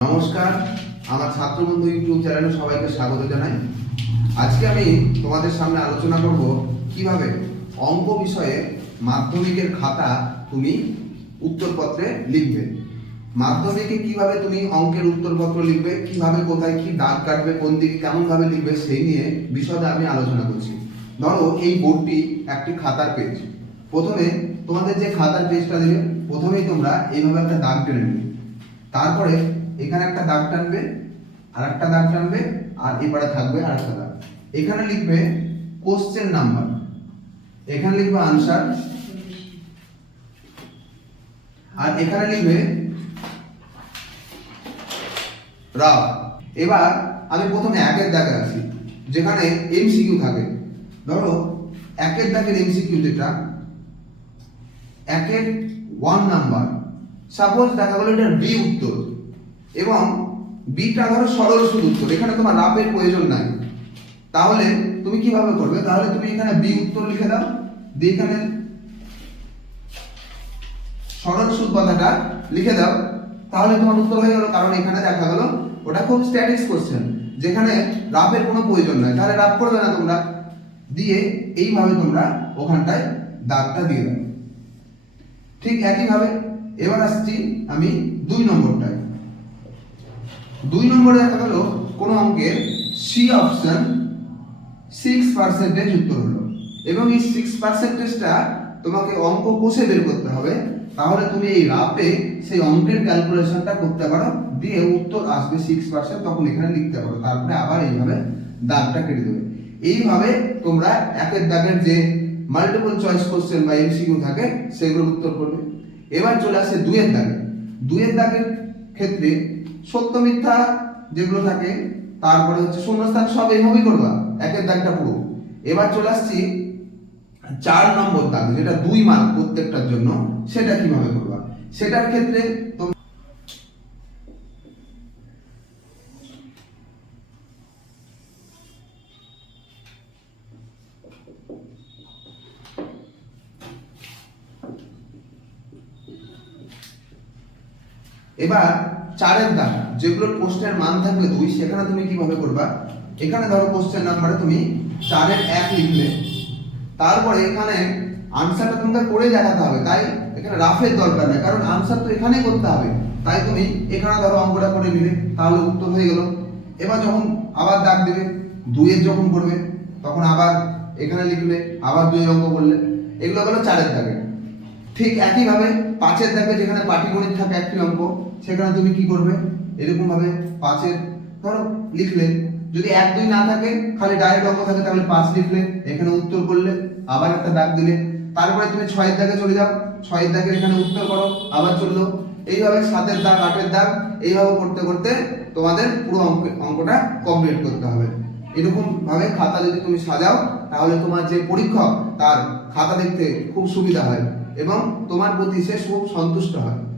নমস্কার। আমার ছাত্রবন্ধু ইউটিউব চ্যানেলে সবাইকে স্বাগত জানাই। আজকে আমি তোমাদের সামনে আলোচনা করব কীভাবে অঙ্ক বিষয়ে মাধ্যমিকের খাতা তুমি উত্তরপত্রে লিখবে। মাধ্যমিকে কীভাবে তুমি অঙ্কের উত্তরপত্র লিখবে, কীভাবে কোথায় কি দাগ কাটবে, কোন দিকে কেমন ভাবে লিখবে, সেই নিয়ে বিশদে আমি আলোচনা করছি। ধরো এই বোর্ডটি একটি খাতার পেজ প্রথমে তোমাদের যে খাতার পেজটা দেবে, প্রথমেই তোমরা এইভাবে একটা দাগ টেনে নেবে। তারপরে এখানে একটা দাগ টানবে আর একটা দাগ টানবে, আর এবারে থাকবে আর একটা দাগ। এখানে লিখবে কোশ্চেন নাম্বার এখানে লিখবে আনসার আর এখানে লিখবে রাফ এবার আমি প্রথমে একের দাগে আসি যেখানে এমসিকিউ থাকে। ধরো, একের দাগের এমসিকিউ যেটা, একের ওয়ান নাম্বার সাপোজ দেখা গেলো এটা বি উত্তর। এবং বিটা ধরো সরল সুদ উত্তর, এখানে তোমার রাফের প্রয়োজন নাই। তাহলে তুমি কীভাবে করবে? তাহলে তুমি এখানে বি উত্তর লিখে দাও। দিয়ে এখানে সরল সুদ কথাটা লিখে দাও। তাহলে তোমার উত্তর হয়ে গেল, কারণ এখানে দেখা গেল ওটা খুব স্ট্যাটিক্স কোশ্চেন যেখানে রাফের কোনো প্রয়োজন নাই। তাহলে রাফ করবে না তোমরা। দিয়ে এইভাবে তোমরা ওখানটায় দাগটা দিয়ে দাও। ঠিক একইভাবে এবার আসছি আমি দুই নম্বরটায়। দুই নম্বরে দেখা গেল, কোনো অঙ্কের সি অপশন সিক্স পার্সেন্টেজ উত্তর হলো। এবং এই সিক্স পার্সেন্টেজটা তোমাকে অঙ্ক কষে বের করতে হবে। তাহলে তুমি এই রাপে সেই অঙ্কের ক্যালকুলেশনটা করতে পারো। দিয়ে উত্তর আসবে সিক্স পার্সেন্ট তখন এখানে লিখতে পারো। তারপরে আবার এইভাবে দাগটা কেটে দেবে। এইভাবে তোমরা একের দাগের যে মাল্টিপল চয়েস কোশ্চেন বা এমসিকিউ থাকে, সেগুলোর উত্তর করবে। এবার চলে আসে দুইয়ের দাগে। দুইয়ের দাগের ক্ষেত্রে সত্য মিথ্যা যেগুলো থাকে, তারপরে হচ্ছে শূন্যস্থান সব এইভাবেই করবা, একের দাগটা পুরো। এবার চলে আসছি চার নম্বর দাগ, যেটা দুই মার্ক প্রত্যেকটার জন্য, সেটা কীভাবে করবা? সেটার ক্ষেত্রে এবার চারের দাগ যেগুলোর প্রশ্নের মান থাকবে দুই, সেখানে তুমি কীভাবে করবা? এখানে ধরো কোশ্চেন নাম্বারে তুমি চারের এক লিখলে। তারপরে এখানে আনসারটা তোমাকে করে দেখাতে হবে। তাই এখানে রাফের দরকার নেই, কারণ আনসার তো এখানেই করতে হবে। তাই তুমি এখানে ধরো অঙ্কটা করে নিলে, তাহলে উত্তর হয়ে গেল। এবার যখন আবার দাগ দেবে, দুইয়ের যখন করবে, তখন আবার এখানে লিখলে, আবার দুইয়ের অঙ্ক করলে। এগুলো হলো চারের দাগে। ঠিক একইভাবে পাঁচের দাগে যেখানে পাটিগণিত থাকে একটি অঙ্ক, সেখানে তুমি কি করবে? এরকম ভাবে পাঁচের, ধরো, লিখলে। যদি এক, দুই না থাকে, খালি ডাইরেক্ট অঙ্ক থাকে, তাহলে পাঁচ লিখলে, এখানে উত্তর করলে, আবার একটা দাগ দিলে। তারপরে তুমি ছয়ের দাগে চলে যাও, ছয়ের দাগের এখানে উত্তর করো, আবার চলল এইভাবে সাতের দাগ, আটের দাগ, এইভাবে করতে করতে তোমাদের পুরো অঙ্ক, অঙ্কটা কমপ্লিট করতে হবে। এরকম ভাবে খাতা যদি তুমি সাজাও, তাহলে তোমার যে পরীক্ষক, তার খাতা দেখতে খুব সুবিধা হয়। এবং তোমার প্রতি সে খুব সন্তুষ্ট হয়।